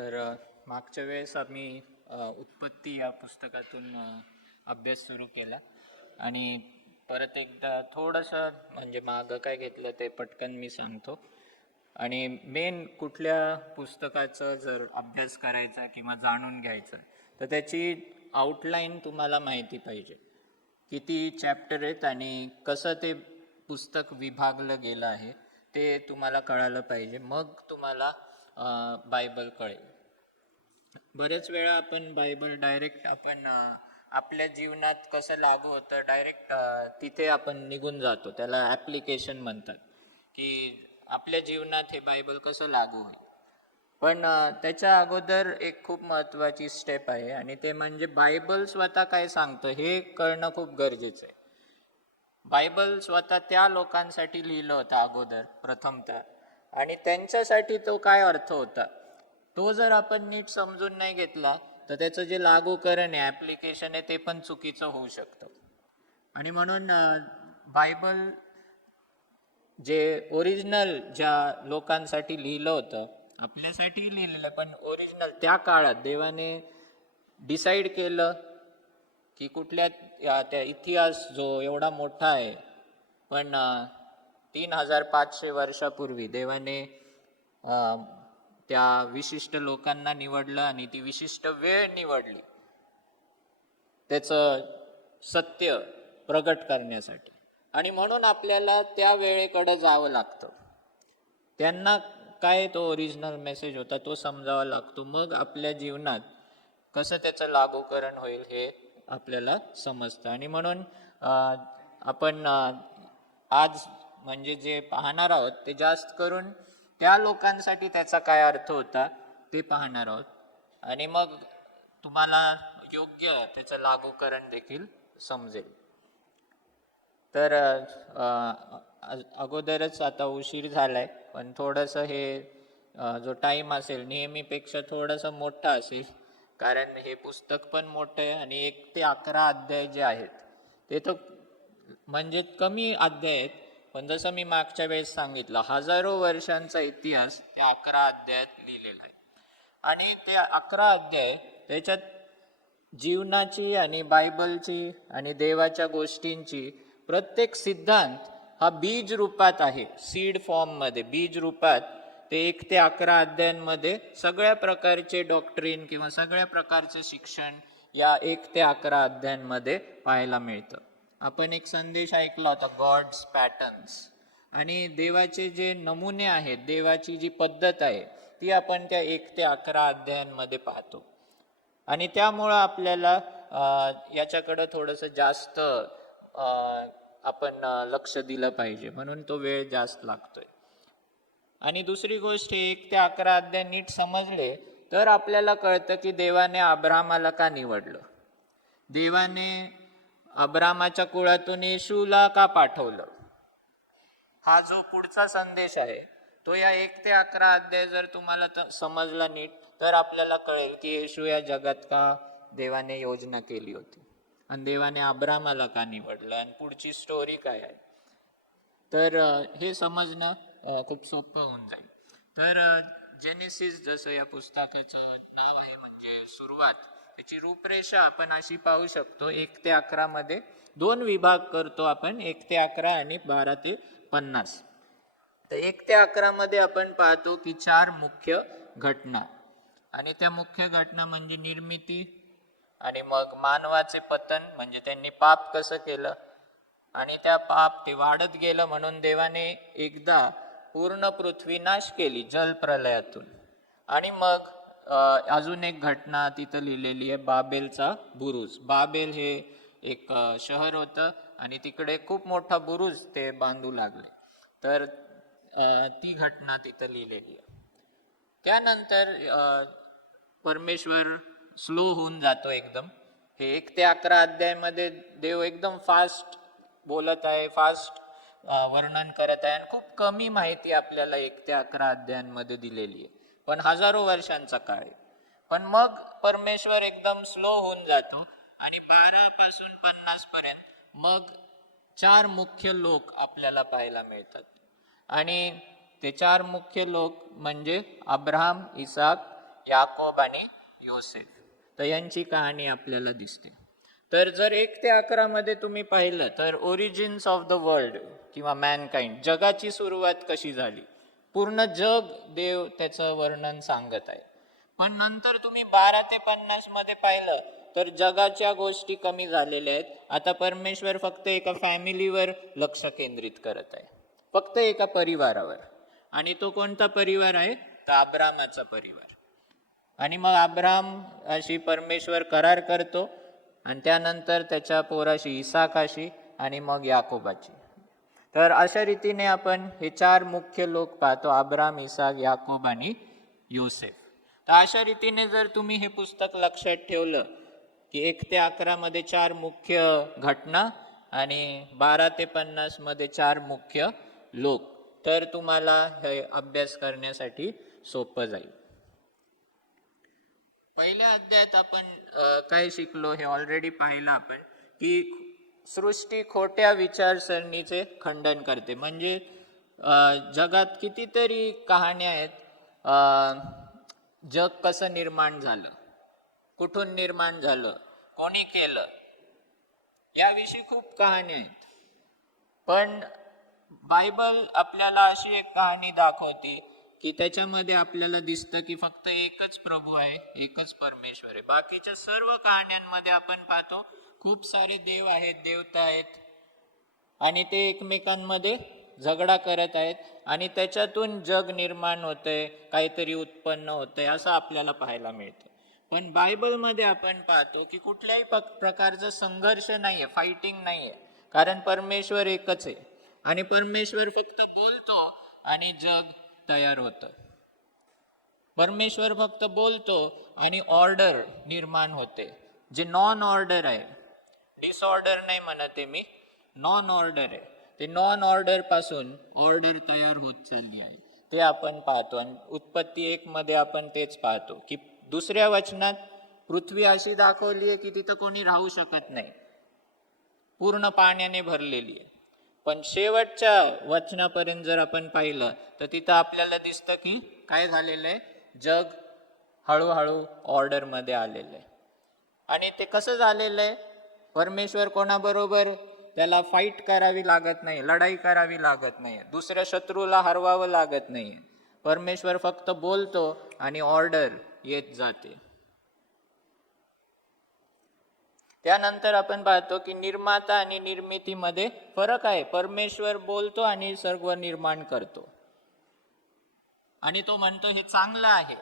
तर मागच्या वेळेस आम्ही उत्पत्ती या पुस्तकातून अभ्यास सुरू केला आणि परत एकदा थोडंसं म्हणजे मागं काय घेतलं ते पटकन मी सांगतो. आणि मेन कुठल्या पुस्तकाचं जर अभ्यास करायचा किंवा जाणून घ्यायचा तर त्याची आउटलाईन तुम्हाला माहिती पाहिजे, किती चॅप्टर आहेत आणि कसं ते पुस्तक विभागलं गेलं आहे ते तुम्हाला कळालं पाहिजे, मग तुम्हाला बायबल कळेल. बरेच वेळा आपण बायबल डायरेक्ट आपण आपल्या जीवनात कसं लागू होतं डायरेक्ट तिथे आपण निघून जातो, त्याला ॲप्लिकेशन म्हणतात, की आपल्या जीवनात हे बायबल कसं लागू होईल. पण त्याच्या अगोदर एक खूप महत्त्वाची स्टेप आहे आणि ते म्हणजे बायबल स्वतः काय सांगतं हे कळणं खूप गरजेचं आहे. बायबल स्वतः त्या लोकांसाठी लिहिलं होतं अगोदर प्रथमतः, आणि त्यांच्यासाठी तो काय अर्थ होता तो जर आपण नीट समजून नाही घेतला तर त्याचं जे लागूकरण आहे, ॲप्लिकेशन आहे, ते पण चुकीचं होऊ शकतं. आणि म्हणून बायबल जे ओरिजिनल ज्या लोकांसाठी लिहिलं होतं, आपल्यासाठी लिहिलेलं पण ओरिजिनल त्या काळात देवाने डिसाईड केलं की कुठल्या त्या इतिहास जो एवढा मोठा आहे पण 3500 वर्षापूर्वी देवाने त्या विशिष्ट लोकांना निवडलं आणि ती विशिष्ट वेळ निवडली त्याचं सत्य प्रगट करण्यासाठी. आणि म्हणून आपल्याला त्या वेळेकडे जावं लागतं, त्यांना काय तो ओरिजिनल मेसेज होता तो समजावा लागतो, मग आपल्या जीवनात कसं त्याचं लागूकरण होईल हे आपल्याला समजतं. आणि म्हणून आपण आज म्हणजे जे पाहणार आहोत ते जास्त करून त्या लोकांसाठी त्याचा काय अर्थ होता ते पाहणार आहोत, आणि मग तुम्हाला योग्य त्याचं लागूकरण देखील समजेल. तर अगोदरच आता उशीर झालाय, पण थोडंसं हे जो टाईम असेल नेहमीपेक्षा थोडंसं मोठा असेल, कारण हे पुस्तक पण मोठं आहे आणि 1 ते 11 अध्याय जे आहेत ते तर म्हणजे कमी अध्याय आहेत, पण जसं मी मागच्या वेळेस सांगितलं हजारो वर्षांचा इतिहास त्या 11 अध्यायात लिहिलेला आहे. आणि ते 11 अध्याय त्याच्यात जीवनाची आणि बायबलची आणि देवाच्या गोष्टींची प्रत्येक सिद्धांत हा बीज रूपात आहे, सीड फॉर्ममध्ये बीज रूपात. ते 1 ते 11 अध्यायांमध्ये सगळ्या प्रकारचे डॉक्ट्रिन किंवा सगळ्या प्रकारचे शिक्षण या 1 ते 11 अध्यायांमध्ये पाहायला मिळतं. आपण एक संदेश ऐकला होता, गॉड्स पॅटर्न्स, आणि देवाचे जे नमुने आहेत, देवाची जी पद्धत आहे ती आपण त्या 1 ते 11 अध्यायांमध्ये पाहतो. आणि त्यामुळं आपल्याला याच्याकडं थोडंसं जास्त आपण लक्ष दिलं पाहिजे, म्हणून तो वेळ जास्त लागतोय. आणि दुसरी गोष्ट, 1 ते 11 अध्याय नीट समजले तर आपल्याला कळतं की देवाने अब्रामाला का निवडलं, देवाने अब्रामाच्या कुळातून येशूला का पाठवलं. हा जो पुढचा संदेश आहे तो या 1 ते 11 अध्याय जर तुम्हाला समजला नीट तर आपल्याला कळेल की येशू या जगात का देवाने योजना केली होती आणि देवाने अब्रामाला का निवडलं आणि पुढची स्टोरी काय आहे. तर हे समजणं खूप सोपं होऊन जाईल. तर जेनेसिस जसं या पुस्तकाचं नाव आहे म्हणजे सुरुवात, त्याची रूपरेषा आपण अशी पाहू शकतो. 1 ते 11 मध्ये 2 विभाग करतो आपण, 1 ते 11 आणि 12 ते 50. तर 1 ते 11 मध्ये आपण पाहतो की 4 मुख्य घटना, आणि त्या मुख्य घटना म्हणजे निर्मिती, आणि मग मानवाचे पतन म्हणजे त्यांनी पाप कसं केलं, आणि त्या पाप ते वाढत गेलं म्हणून देवाने एकदा पूर्ण पृथ्वी नाश केली जलप्रलयातून. आणि मग अजून एक घटना तिथं लिहिलेली आहे, बाबेलचा बुरुज. बाबेल हे एक शहर होतं आणि तिकडे खूप मोठा बुरुज ते बांधू लागले, तर ती घटना तिथं लिहिलेली आहे. त्यानंतर परमेश्वर स्लो होऊन जातो एकदम. हे 1 ते 11 अध्यायामध्ये देव एकदम फास्ट बोलत आहे, फास्ट वर्णन करत आहे, आणि खूप कमी माहिती आपल्याला 1 ते 11 अध्यायांमध्ये दिलेली आहे, पण हजारो वर्षांचा काळ आहे. पण मग परमेश्वर एकदम स्लो होऊन जातो आणि 12 पासून 50 पर्यंत मग 4 मुख्य लोक आपल्याला पाहायला मिळतात. आणि ते 4 मुख्य लोक म्हणजे अब्राहम, इसाक, याकोब आणि योसेफ. तर यांची कहाणी आपल्याला दिसते. तर जर 1 ते 11 मध्ये तुम्ही पाहिलं तर ओरिजिन्स ऑफ द वर्ल्ड किंवा मॅनकाइंड, जगाची सुरुवात कशी झाली, पूर्ण जग देव त्याचं वर्णन सांगत आहे. पण नंतर तुम्ही 12 ते 50 मध्ये पाहिलं तर जगाच्या गोष्टी कमी झालेल्या आहेत. आता परमेश्वर फक्त एका फॅमिलीवर लक्ष केंद्रित करत आहे, फक्त एका परिवारावर. आणि तो कोणता परिवार आहे? तर अब्रामाचा परिवार. आणि मग अब्राम अशी परमेश्वर करार करतो आणि त्यानंतर त्याच्या पोराशी इसाकाशी आणि मग याकोबाची. तर अशा रीतीने आपण हे 4 मुख्य लोक पाहतो, अब्राम, इसाक, याकोब आणि योसेफ. तर अशा रीतीने जर तुम्ही हे पुस्तक लक्षात ठेवलं की 1 ते 11 मध्ये 4 मुख्य घटना आणि 12 ते 50 मध्ये 4 मुख्य लोक, तर तुम्हाला हे अभ्यास करण्यासाठी सोपं जाईल. पहिल्या अध्यायात आपण काय शिकलो हे ऑलरेडी पाहिलं आपण, की सृष्टी खोट्या विचारसरणीचे खंडन करते. म्हणजे जगात कितीतरी कहाण्या आहेत. जग कसं निर्माण झालं, कुठून निर्माण झालं, कोणी केलं, याविषयी खूप कहाण्या आहेत. पण बायबल आपल्याला अशी एक कहाणी दाखवते की त्याच्यामध्ये आपल्याला दिसतं की फक्त एकच प्रभू आहे, एकच परमेश्वर आहे. बाकीच्या सर्व कहाण्यांमध्ये आपण पाहतो खूप सारे देव आहेत, देवता आहेत आणि ते एकमेकांमध्ये झगडा करत आहेत आणि त्याच्यातून जग निर्माण होतंय, काहीतरी उत्पन्न होतंय, असं आपल्याला पाहायला मिळतं. पण बायबलमध्ये आपण पाहतो की कुठल्याही प्रकारचा संघर्ष नाहीये, फायटिंग नाहीये, कारण परमेश्वर एकच आहे आणि परमेश्वर फक्त बोलतो आणि जग तयार होतं. परमेश्वर फक्त बोलतो आणि ऑर्डर निर्माण होते. जे नॉन ऑर्डर आहे, डिसऑर्डर नाही म्हणते मी, नॉन ऑर्डर आहे, ते नॉन ऑर्डर पासून ऑर्डर तयार होत चालली आहे, ते आपण पाहतो. आणि उत्पत्ती 1 मध्ये आपण तेच पाहतो की दुसऱ्या वचनात पृथ्वी अशी दाखवली आहे की तिथं कोणी राहू शकत नाही, पूर्ण पाण्याने भरलेली आहे. पण शेवटच्या वचनापर्यंत जर आपण पाहिलं तर तिथं आपल्याला दिसतं की काय झालेलं आहे, जग हळूहळू ऑर्डरमध्ये आलेलं आहे. आणि ते कसं झालेलं आहे, परमेश्वर कोणाबरोबर त्याला फाईट करावी लागत नाही, लढाई करावी लागत नाही, दुसऱ्या शत्रूला हरवावं लागत नाही. परमेश्वर फक्त बोलतो आणि ऑर्डर येत जाते. त्यानंतर आपण पाहतो की निर्माता आणि निर्मितीमध्ये फरक आहे. परमेश्वर बोलतो आणि सर्व निर्माण करतो आणि तो म्हणतो हे चांगलं आहे.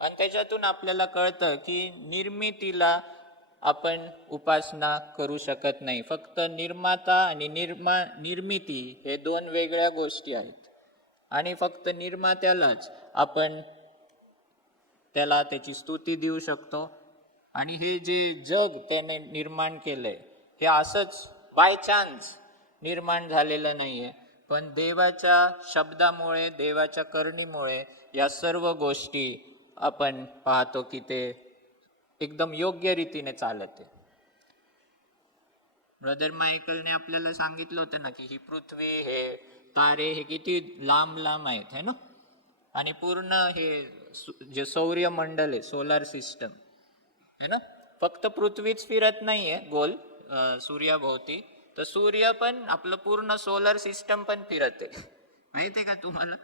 आणि त्याच्यातून आपल्याला कळतं की निर्मितीला आपण उपासना करू शकत नाही. फक्त निर्माता आणि निर्मिती हे 2 वेगळ्या गोष्टी आहेत आणि फक्त निर्मात्यालाच आपण त्याला त्याची स्तुती देऊ शकतो. आणि हे जे जग त्याने निर्माण केलंय हे असंच बाय चान्स निर्माण झालेलं नाहीये, पण देवाच्या शब्दामुळे, देवाच्या करणीमुळे या सर्व गोष्टी आपण पाहतो की ते एकदम योग्य रीतीने चालते. ब्रदर मायकलने आपल्याला सांगितलं होतं ना की ही पृथ्वी, हे तारे हे किती लांब लांब आहेत है ना, आणि पूर्ण हे जे सौर्यमंडल आहे, सोलार सिस्टम है ना, फक्त पृथ्वीच फिरत नाहीये गोल सूर्याभोवती, तर सूर्य पण, आपलं पूर्ण सोलर सिस्टम पण फिरत आहे. माहिती आहे का तुम्हाला,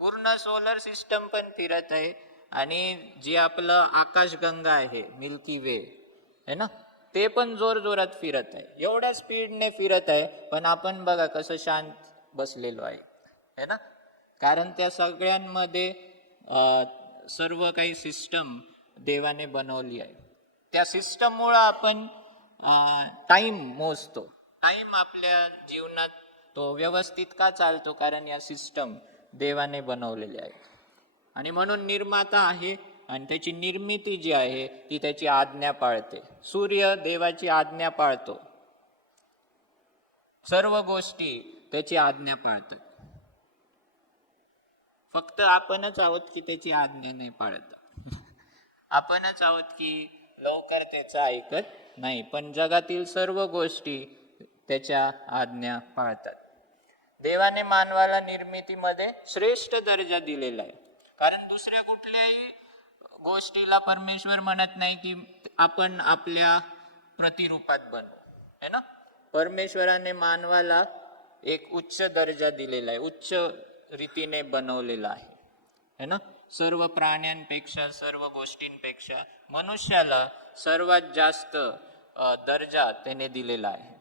पूर्ण सोलर सिस्टम पण फिरत आहे. आणि जे आपलं आकाशगंगा आहे, मिल्की वे है ना, ते पण जोर जोरात फिरत आहे, एवढ्या स्पीडने फिरत आहे. पण आपण बघा कसं शांत बसलेलो आहे है ना, कारण त्या सगळ्यांमध्ये सर्व काही सिस्टम देवाने बनवली आहे. त्या सिस्टममुळं आपण टाइम मोजतो. टाइम आपल्या जीवनात तो व्यवस्थित का चालतो, कारण या सिस्टम देवाने बनवलेले आहे. आणि म्हणून निर्माता आहे आणि त्याची निर्मिती जी आहे ती त्याची आज्ञा पाळते. सूर्य देवाची आज्ञा पाळतो, सर्व गोष्टी त्याची आज्ञा पाळतात. फक्त आपणच आहोत की त्याची आज्ञा नाही पाळत. आपणच आहोत की लवकर त्याचं ऐकत नाही. पण जगातील सर्व गोष्टी त्याच्या आज्ञा पाळतात. देवाने मानवाला निर्मितीमध्ये श्रेष्ठ दर्जा दिलेला आहे. कारण दुसऱ्या कुठल्याही गोष्टीला परमेश्वर म्हणत नाही की आपण आपल्या प्रतिरूपात बनवू, है ना. परमेश्वराने मानवाला एक उच्च दर्जा दिलेला आहे, उच्च रीतीने बनवलेला आहे, है ना. सर्व प्राण्यांपेक्षा, सर्व गोष्टींपेक्षा मनुष्याला सर्वात जास्त दर्जा त्याने दिलेला आहे.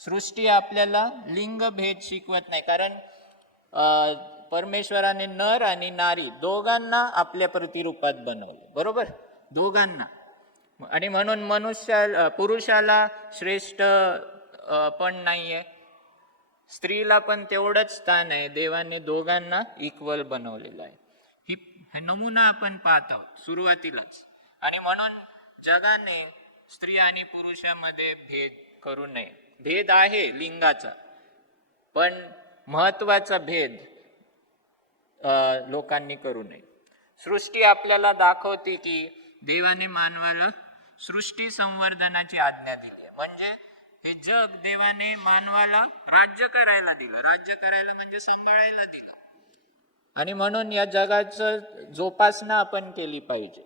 सृष्टी आपल्याला लिंगभेद शिकवत नाही, कारण परमेश्वराने नर आणि नारी दोघांना आपल्या प्रतिरूपात बनवले, बरोबर, दोघांना. आणि म्हणून पुरुषाला श्रेष्ठ पण नाहीये, स्त्रीला पण तेवढंच स्थान आहे. देवाने दोघांना इक्वल बनवलेलं आहे. हे नमुना आपण पाहत आहोत सुरुवातीलाच. आणि म्हणून जगाने स्त्री आणि पुरुषामध्ये भेद करू नये. भेद आहे लिंगाचा, पण महत्वाचा भेद लोकांनी करू नये. सृष्टी आपल्याला दाखवते की देवाने मानवाला सृष्टी संवर्धनाची आज्ञा दिली. म्हणजे हे जग देवाने मानवाला राज्य करायला दिलं. राज्य करायला म्हणजे सांभाळायला दिलं. आणि म्हणून या जगाचं जोपासना आपण केली पाहिजे,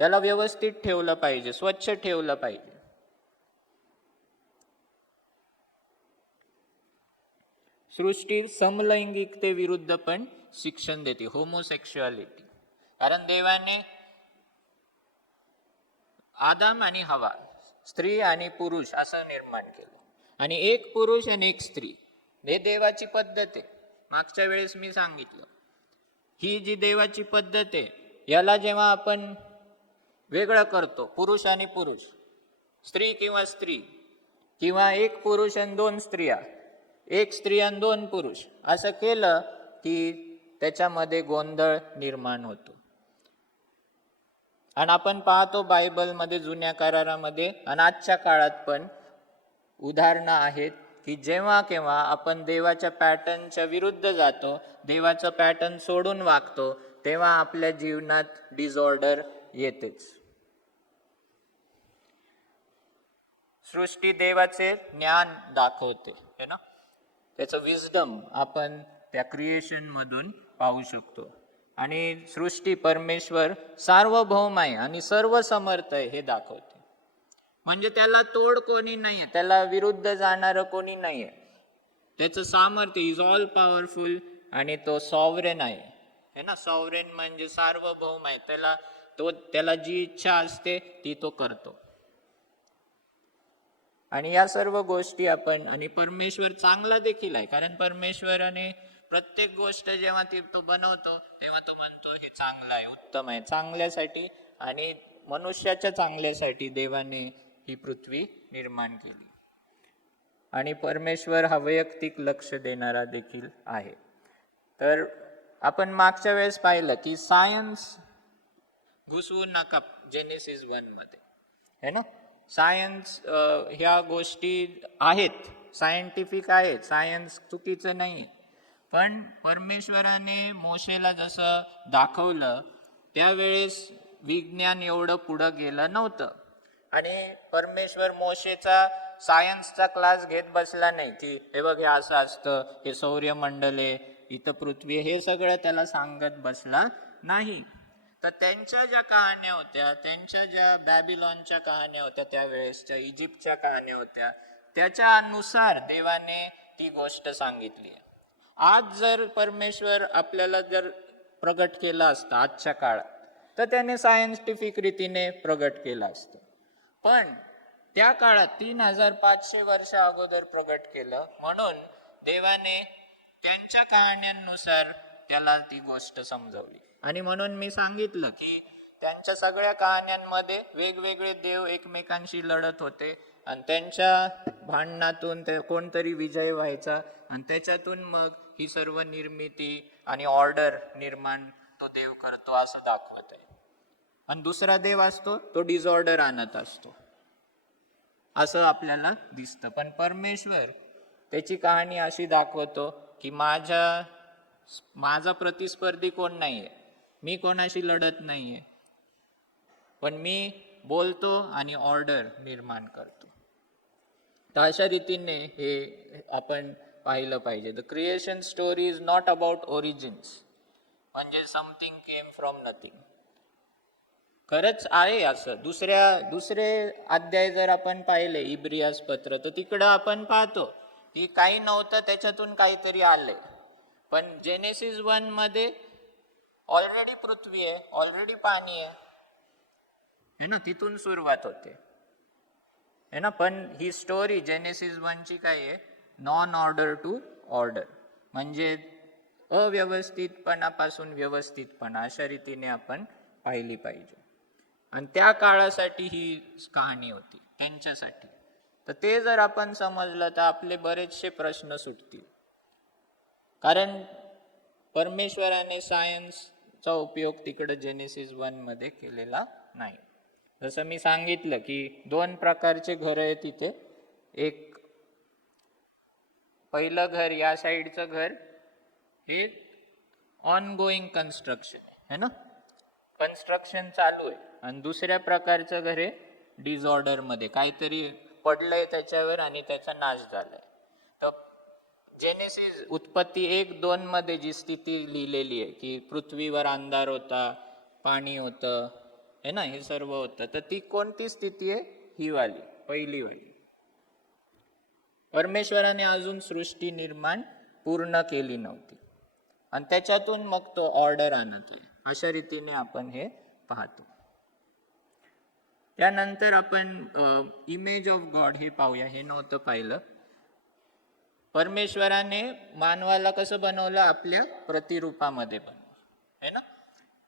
त्याला व्यवस्थित ठेवलं पाहिजे, स्वच्छ ठेवलं पाहिजे. सृष्टी समलैंगिकतेविरुद्ध पण शिक्षण देते, होमोसेक्शुअलिटी. कारण देवाने आदाम आणि हवा, स्त्री आणि पुरुष असं निर्माण केलं, आणि एक पुरुष आणि एक स्त्री. हे देवाची पद्धत आहे. मागच्या वेळेस मी सांगितलं, ही जी देवाची पद्धत आहे, याला जेव्हा आपण वेगळं करतो, पुरुष आणि पुरुष, स्त्री किंवा स्त्री, किंवा एक पुरुष आणि दोन स्त्रिया, एक स्त्री आणि दोन पुरुष, असं केलं की त्याच्यामध्ये गोंधळ निर्माण होतो. आणि आपण पाहतो बायबलमध्ये, जुन्या करारामध्ये आणि आजच्या काळात पण उदाहरणं आहेत की जेव्हा केव्हा आपण देवाच्या पॅटर्नच्या विरुद्ध जातो, देवाचं पॅटर्न सोडून वागतो, तेव्हा आपल्या जीवनात डिसऑर्डर येतेच. सृष्टी देवाचे ज्ञान दाखवते, है ना. त्याचं विजडम आपण त्या क्रिएशन मधून पाहू शकतो. आणि सृष्टी परमेश्वर सार्वभौम आहे आणि सर्व समर्थ आहे हे दाखवते. म्हणजे त्याला तोड कोणी नाहीये, त्याला विरुद्ध जाणारं कोणी नाहीये. त्याचं सामर्थ्य, इज ऑल पॉवरफुल, आणि तो सॉव्हरेन आहे, है ना. सॉव्हरेन म्हणजे सार्वभौम आहे. त्याला जी इच्छा असते ती तो करतो. आणि या सर्व गोष्टी आपण, आणि परमेश्वर चांगला देखील आहे, कारण परमेश्वराने प्रत्येक गोष्ट जेव्हा तो बनवतो तेव्हा तो म्हणतो हे चांगलं आहे, उत्तम आहे, चांगल्यासाठी आणि मनुष्याच्या चांगल्यासाठी देवाने ही पृथ्वी निर्माण केली. आणि परमेश्वर हा वैयक्तिक लक्ष देणारा देखील आहे. तर आपण मागच्या वेळेस पाहिलं की सायन्स घुसवू नका जेनेसिस 1 मध्ये, है ना. सायन्स ह्या गोष्टी आहेत, सायंटिफिक आहेत, सायन्स चुकीचं नाही. पण परमेश्वराने मोशेला जसं दाखवलं त्यावेळेस विज्ञान एवढं पुढं गेलं नव्हतं. आणि परमेश्वर मोशेचा सायन्सचा क्लास घेत बसला नाही की हे बघ हे असं असतं, हे सौर्यमंडल आहे, इथं पृथ्वी, हे सगळं त्याला सांगत बसला नाही. तर त्यांच्या ज्या कहाण्या होत्या, त्यांच्या ज्या बॅबिलॉनच्या कहाण्या होत्या, त्यावेळेसच्या इजिप्तच्या कहाण्या होत्या, त्याच्यानुसार देवाने ती गोष्ट सांगितली. आज जर परमेश्वर आपल्याला जर प्रगट केला असता आजच्या काळात, तर त्याने सायंटिफिक रीतीने प्रगट केलं असतं. पण त्या काळात 3500 वर्ष अगोदर प्रगट केलं, म्हणून देवाने त्यांच्या कहाण्यांनुसार त्याला ती गोष्ट समजवली. आणि म्हणून मी सांगितलं की त्यांच्या सगळ्या कहाण्यांमध्ये वेगवेगळे देव एकमेकांशी लढत होते, आणि त्यांच्या भांडणातून ते कोणतरी विजय व्हायचा, आणि त्याच्यातून मग ही सर्व निर्मिती आणि ऑर्डर निर्माण तो देव करतो असं दाखवत आहे. आणि दुसरा देव असतो तो डिसऑर्डर आणत असतो असं आपल्याला दिसतं. पण परमेश्वर त्याची कहाणी अशी दाखवतो की माझा प्रतिस्पर्धी कोण नाहीये, मी कोणाशी लढत नाहीये, पण मी बोलतो आणि ऑर्डर निर्माण करतो. तर अशा रीतीने हे आपण पाहिलं पाहिजे. The creation story is not about origins, म्हणजे समथिंग केम फ्रॉम नथिंग. खरंच आहे असं. दुसरे अध्याय जर आपण पाहिले इब्रियास पत्र, तर तिकडं आपण पाहतो की काही नव्हतं, त्याच्यातून काहीतरी आलंय. पण जेनेसिस 1 मध्ये ऑलरेडी पृथ्वी आहे, ऑलरेडी पाणी आहे ना, तिथून सुरुवात होते है ना. पण ही स्टोरी जेनेसिस 1 ची काय आहे, नॉन ऑर्डर टू ऑर्डर, म्हणजे अव्यवस्थितपणापासून व्यवस्थितपणा अशा रीतीने आपण पाहिली पाहिजे. आणि त्या काळासाठी ही कहाणी होती, त्यांच्यासाठी. तर ते जर आपण समजलं तर आपले बरेचसे प्रश्न सुटतील. कारण परमेश्वराने सायन्सचा उपयोग तिकडे जेनेसिस 1 मध्ये केलेला नाही. जसं मी सांगितलं की 2 प्रकारचे घर आहेत तिथे. एक पहिलं घर, या साईडचं घर हे ऑन गोईंग कन्स्ट्रक्शन है ना, कन्स्ट्रक्शन चालू आहे. आणि दुसऱ्या प्रकारचं घर आहे डिसऑर्डर मध्ये, काहीतरी पडलंय त्याच्यावर आणि त्याचा नाश झालाय. तर जेनेसिस उत्पत्ती 1-2 मध्ये जी स्थिती लिहिलेली आहे की पृथ्वीवर अंधार होता, पाणी होतं है ना, हे सर्व होतं, तर ती कोणती स्थिती आहे, ही वाली, पहिली वाली. परमेश्वराने अजून सृष्टी निर्माण पूर्ण केली नव्हती आणि त्याच्यातून मग तो ऑर्डर आणत आहे, अशा रीतीने आपण हे पाहतो. त्यानंतर आपण इमेज ऑफ गॉड हे पाहूया, हे नव्हतं पाहिलं. परमेश्वराने मानवाला कसं बनवलं, आपल्या प्रतिरूपामध्ये बनवलं है ना.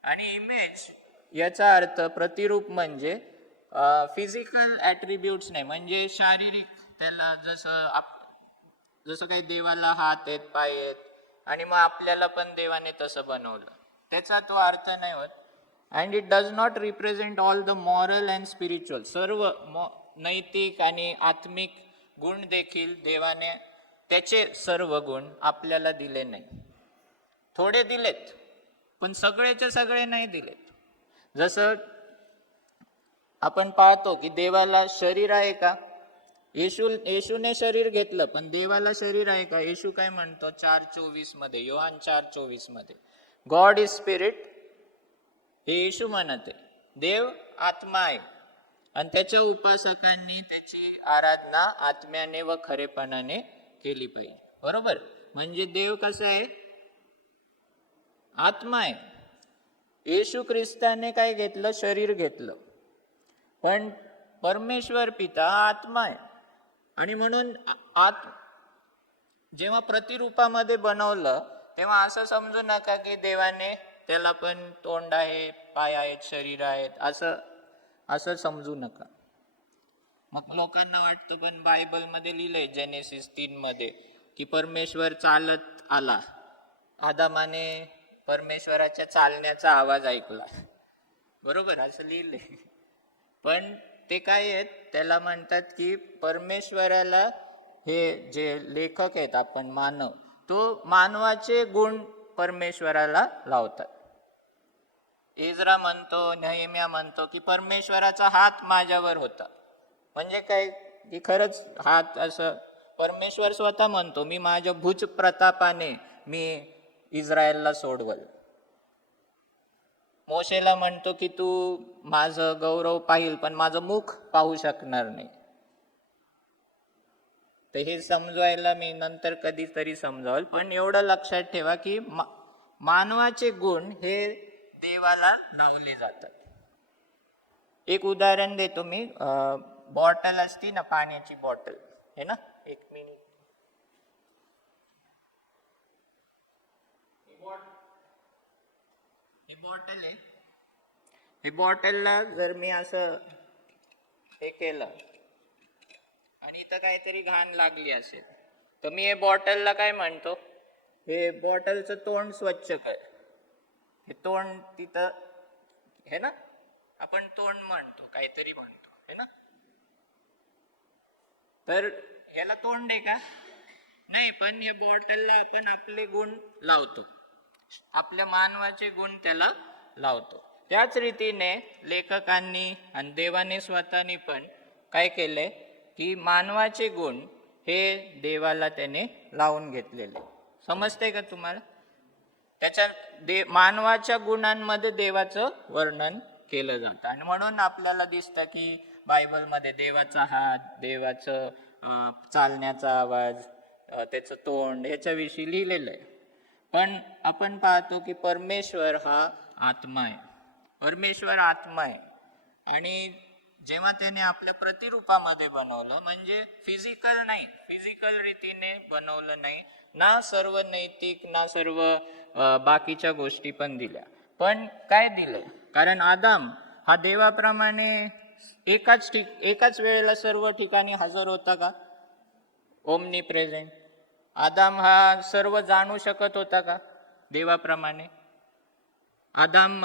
आणि इमेज याचा अर्थ प्रतिरूप म्हणजे फिजिकल ॲट्रिब्यूट्स नाही, म्हणजे शारीरिक, त्याला जसं काही देवाला हात आहेत, पाय आहेत, आणि मग आपल्याला पण देवाने तसं बनवलं, त्याचा तो अर्थ नाही होत. And it does not represent all the moral and spiritual, सर्व नैतिक आणि आत्मिक गुण देखील देवाने, त्याचे सर्व गुण आपल्याला दिले नाही. थोडे दिलेत, पण सगळेचे सगळे नाही दिलेत. जसं आपण पाहतो की देवाला शरीर आहे का, येशूने शरीर घेतलं, पण देवाला शरीर आहे का. येशू काय म्हणतो 4:24 मध्ये, योहान 4:24 मध्ये, गॉड इज स्पिरिट, हे येशू म्हणत आहे. देव आत्मा आहे आणि त्याच्या उपासकांनी त्याची आराधना आत्म्याने व खरेपणाने केली पाहिजे, बरोबर. म्हणजे देव कसा आहे, आत्मा आहे. येशू ख्रिस्ताने काय घेतलं, शरीर घेतलं, पण परमेश्वर पिता आत्मा आहे. आणि म्हणून जेव्हा प्रतिरूपामध्ये बनवलं, तेव्हा असं समजू नका की देवाने त्याला पण तोंड आहे, पाय आहेत, शरीर आहेत, असं समजू नका. मग लोकांना वाटतं, पण बायबलमध्ये लिहिलंय जेनेसिस 3 मध्ये की परमेश्वर चालत आला, आदामाने परमेश्वराच्या चालण्याचा आवाज ऐकला, बरोबर, असं लिहिलंय. पण ते काय आहेत, त्याला म्हणतात की परमेश्वराला, हे जे लेखक आहेत आपण मानव, तो मानवाचे गुण परमेश्वराला लावतात. इज्रा म्हणतो, नेहम्या म्हणतो की परमेश्वराचा हात माझ्यावर होता. म्हणजे काय की खरंच हात, असं परमेश्वर स्वतः म्हणतो, मी माझ्या भुज प्रतापाने मी इस्रायलला सोडवल. मोशेला म्हणतो की तू माझं गौरव पाहिल, पण माझं मुख पाहू शकणार नाही. तर हे समजवायला मी नंतर कधीतरी समजावल, पण एवढं लक्षात ठेवा की मानवाचे गुण हे देवाला लावले जातात. एक उदाहरण देतो मी. बॉटल असती ना, पाण्याची बॉटल है ना, एक मिनिट. ही बॉटल आहे. हे बॉटलला जर मी असं हे केलं आणि इथं काहीतरी घाण लागली असेल, तर मी हे बॉटलला काय म्हणतो, हे बॉटलचं तोंड स्वच्छ कर. हे तोंड तिथं है ना, आपण तोंड म्हणतो, काहीतरी म्हणतो है ना. तर ह्याला तोंड आहे का, नाही, पण या बॉटलला आपण आपले गुण लावतो, आपल्या मानवाचे गुण त्याला लावतो. त्याच रीतीने लेखकांनी आणि देवाने स्वतःनी पण काय केलंय की मानवाचे गुण हे देवाला त्याने लावून घेतलेले. समजते का तुम्हाला. त्याच्या मानवाच्या गुणांमध्ये देवाचं वर्णन केलं जातं. आणि म्हणून आपल्याला दिसतं की बायबलमध्ये देवाचा हात, देवाचं चालण्याचा आवाज, त्याचं तोंड ह्याच्याविषयी लिहिलेलं आहे. पण आपण पाहतो की परमेश्वर हा आत्मा आहे. परमेश्वर आत्मा आहे. आणि जेव्हा त्याने आपल्या प्रतिरूपामध्ये बनवलं, म्हणजे फिजिकल नाही, फिजिकल रीतीने बनवलं नाही, ना सर्व नैतिक ना सर्व बाकीच्या गोष्टी पण दिल्या, पण काय दिलंय? कारण आदाम हा देवाप्रमाणे एकाच वेळेला सर्व ठिकाणी हजर होता का? Omni present. आदाम हा सर्व जाणू शकत होता का देवाप्रमाणे? आदाम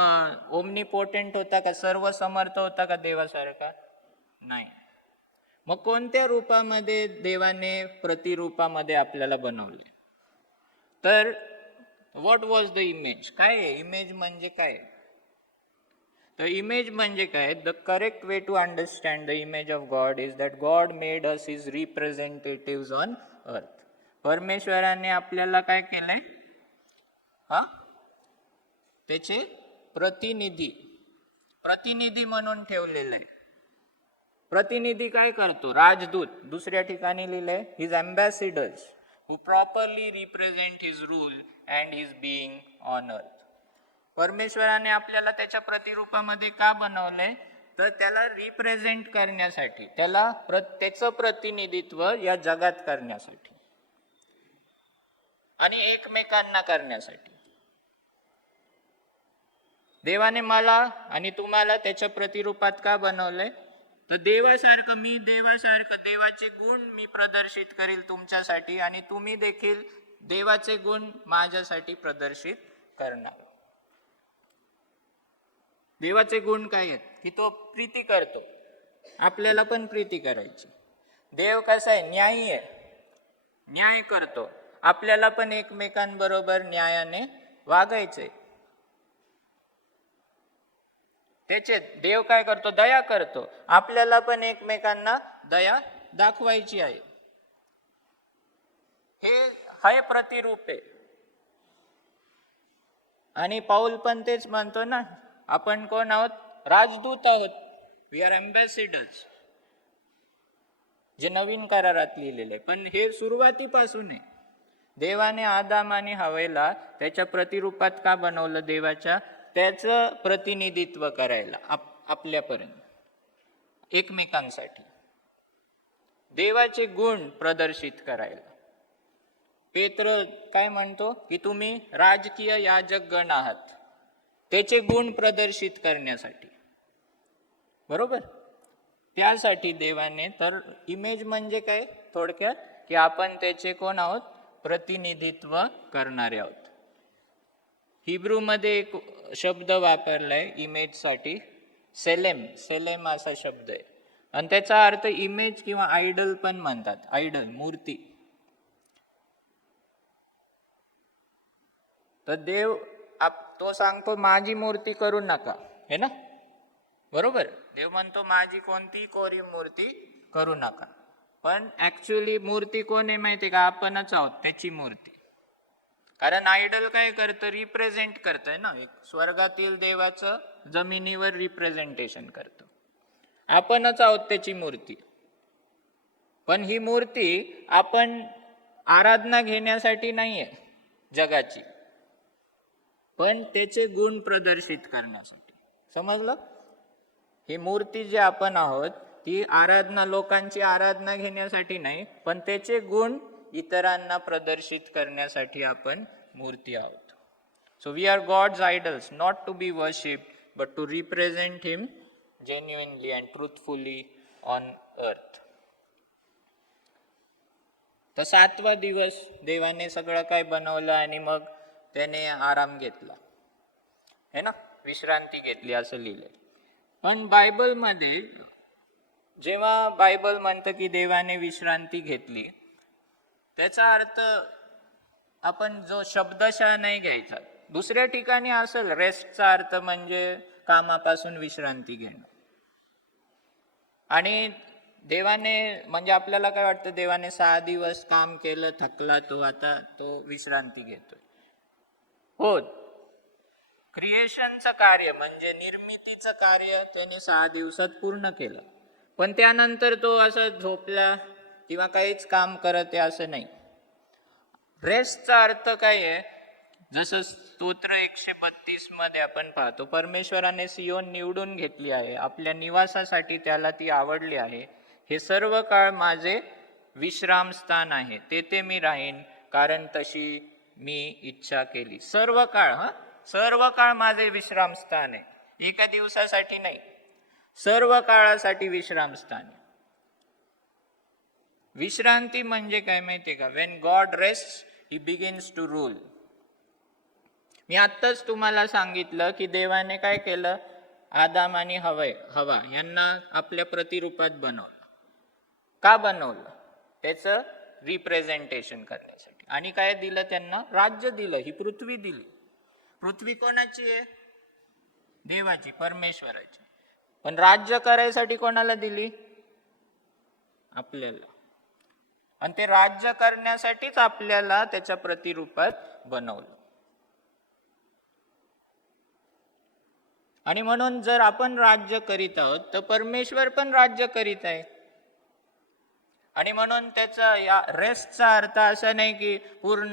ओमनी पोटेंट होता का? सर्व समर्थ होता का देवासारखा? नाही. मग कोणत्या रूपामध्ये देवाने प्रतिरूपामध्ये आपल्याला बनवले? तर व्हॉट वॉज द इमेज? काय आहे इमेज? म्हणजे काय? तर इमेज म्हणजे काय? The correct way to understand the image of God is that God made us his representative on earth. परमेश्वराने आपल्याला काय केलंय? त्याचे प्रतिनिधी म्हणून ठेवलेलं आहे. प्रतिनिधी काय करतो? राजदूत. दुसऱ्या ठिकाणी लिहिलंय his ambassadors who properly represent his rule and his being on earth. परमेश्वराने आपल्याला त्याच्या प्रतिरूपामध्ये का बनवलंय? तर त्याला रिप्रेझेंट करण्यासाठी, त्याचं प्रतिनिधित्व या जगात करण्यासाठी आणि एकमेकांना करण्यासाठी. देवाने मला आणि तुम्हाला त्याच्या प्रतिरूपात का बनवलंय? तर मी देवासारखं देवाचे गुण मी प्रदर्शित करील तुमच्यासाठी, आणि तुम्ही देखील देवाचे गुण माझ्यासाठी प्रदर्शित करणार. देवाचे गुण काय आहेत? की तो प्रीती करतो. आपल्याला पण प्रीती करायची. देव कसा आहे? न्यायी आहे, न्याय करतो. आपल्याला पण एकमेकांबरोबर न्यायाने वागायचंय. त्याचे देव काय करतो? दया करतो. आपल्याला पण एकमेकांना दया दाखवायची आहे. हे प्रतिरूप आहे. आणि पाऊल पण तेच म्हणतो ना, आपण कोण आहोत? राजदूत आहोत. वी आर अँबॅसिडर्स, जे नवीन करारात लिहिलेले. पण हे सुरुवातीपासून आहे. देवाने आदाम आणि हवेला त्याच्या प्रतिरूपात का बनवलं? देवाच्या, त्याचं प्रतिनिधित्व करायला आपल्यापर्यंत, एकमेकांसाठी, देवाचे गुण प्रदर्शित करायला. पेत्र काय म्हणतो? की तुम्ही राजकीय याजक गण आहात, त्याचे गुण प्रदर्शित करण्यासाठी. बरोबर? त्यासाठी देवाने, तर इमेज म्हणजे काय थोडक्यात? की आपण त्याचे कोण आहोत? प्रतिनिधित्व करणारे आहोत. हिब्रू मध्ये एक शब्द वापरलाय इमेजसाठी, सेलेम असा शब्द आहे. आणि त्याचा अर्थ इमेज किंवा आयडल पण म्हणतात. आयडल, मूर्ती. तर देव तो सांगतो माझी मूर्ती करू नका, हे ना? बरोबर? देव म्हणतो माझी कोणती कोरी मूर्ती करू नका. पण ऍक्च्युअली मूर्ती कोण आहे माहिती का? आपणच आहोत त्याची मूर्ती. कारण आयडल काय करतं? रिप्रेझेंट करतंय ना, स्वर्गातील देवाचं जमिनीवर रिप्रेझेंटेशन करतं. आपणच आहोत त्याची मूर्ती. पण ही मूर्ती आपण आराधना घेण्यासाठी नाहीये जगाची, पण त्याचे गुण प्रदर्शित करण्यासाठी. समजलं? ही मूर्ती जी आपण आहोत ती लोकांची आराधना घेण्यासाठी नाही, पण त्याचे गुण इतरांना प्रदर्शित करण्यासाठी आपण मूर्ती आहोत. So we are God's idols, not to be worshipped but to represent him genuinely and truthfully on earth. तर 7वा दिवस देवाने सगळं काय बनवलं आणि मग त्याने आराम घेतला, है ना? विश्रांती घेतली असं लिहिलंय. पण बायबलमध्ये जेव्हा बायबल म्हणतं की देवाने विश्रांती घेतली, त्याचा अर्थ आपण जो शब्दशः नाही घ्यायचा. दुसऱ्या ठिकाणी असेल रेस्टचा अर्थ म्हणजे कामापासून विश्रांती घेणं. आणि देवाने, म्हणजे आपल्याला काय वाटतं, देवाने 6 दिवस काम केलं, थकला तो, आता तो विश्रांती घेतोय. हो, क्रिएशनचं कार्य म्हणजे निर्मितीचं कार्य त्याने 6 दिवसात पूर्ण केलं. पण त्यानंतर तो असं झोपला किंवा काहीच काम करत आहे असं नाही. रेस्टचा अर्थ काय आहे? जसं स्तोत्र 132 मध्ये आपण पाहतो, परमेश्वराने सियोन निवडून घेतली आहे, आपल्या निवासासाठी त्याला ती आवडली आहे. हे सर्व काळ माझे विश्राम स्थान आहे, तेथे मी राहीन, कारण तशी मी इच्छा केली. सर्व काळ, सर्व काळ माझे विश्राम स्थान आहे, एका दिवसासाठी नाही, सर्व काळासाठी विश्राम स्थान आहे. विश्रांती म्हणजे काय माहितीये का? When God rest he begins to rule. मी आत्ताच तुम्हाला सांगितलं की देवाने काय केलं? आदाम आणि हवा यांना आपल्या प्रतिरूपात बनवलं. का बनवलं? त्याचं रिप्रेझेंटेशन करण्यासाठी. आणि काय दिलं त्यांना? राज्य दिलं, ही पृथ्वी दिली. पृथ्वी कोणाची आहे? देवाची, परमेश्वराची. पण राज्य करायसाठी कोणाला दिली? आपल्याला. आणि ते राज्य करण्यासाठीच आपल्याला त्याच्या प्रतिरूपात बनवलं. आणि म्हणून जर आपण राज्य करीत आहोत तर परमेश्वर पण राज्य करीत आहे. आणि म्हणून त्याचा या रेस्टचा अर्थ असा नाही की पूर्ण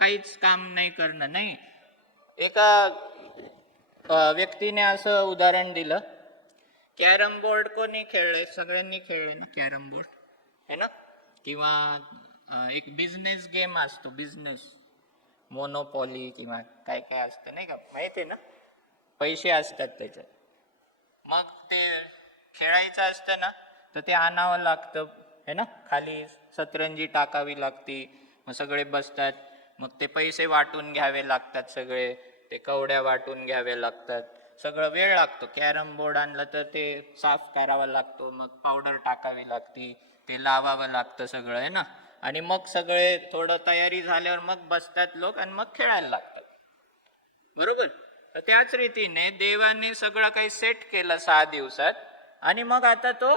काहीच काम नाही करणं. नाही. एका व्यक्तीने असं उदाहरण दिलं, कॅरम बोर्ड कोणी खेळले? सगळ्यांनी खेळले ना कॅरम बोर्ड, है ना? किंवा एक बिझनेस गेम असतो, बिझनेस मोनोपॉली किंवा काय काय असतं नाही का, माहिती आहे ना? पैसे असतात त्याच्यात. मग ते खेळायचं असतं ना, तर ते आणावं लागतं, है ना? खाली सतरंजी टाकावी लागती, मग सगळे बसतात, मग ते पैसे वाटून घ्यावे लागतात, सगळे ते कवड्या वाटून घ्यावे लागतात, सगळं वेळ लागतो. कॅरम बोर्ड आणलं तर ते साफ करावा लागतो, मग पावडर टाकावी लागती, ते लावावं लागतं सगळं, आहे ना? आणि मग सगळे थोडं तयारी झाल्यावर मग बसतात लोक आणि मग खेळायला लागतात, बरोबर? तर त्याच रीतीने देवाने सगळं काही सेट केलं 6 दिवसात, आणि मग आता तो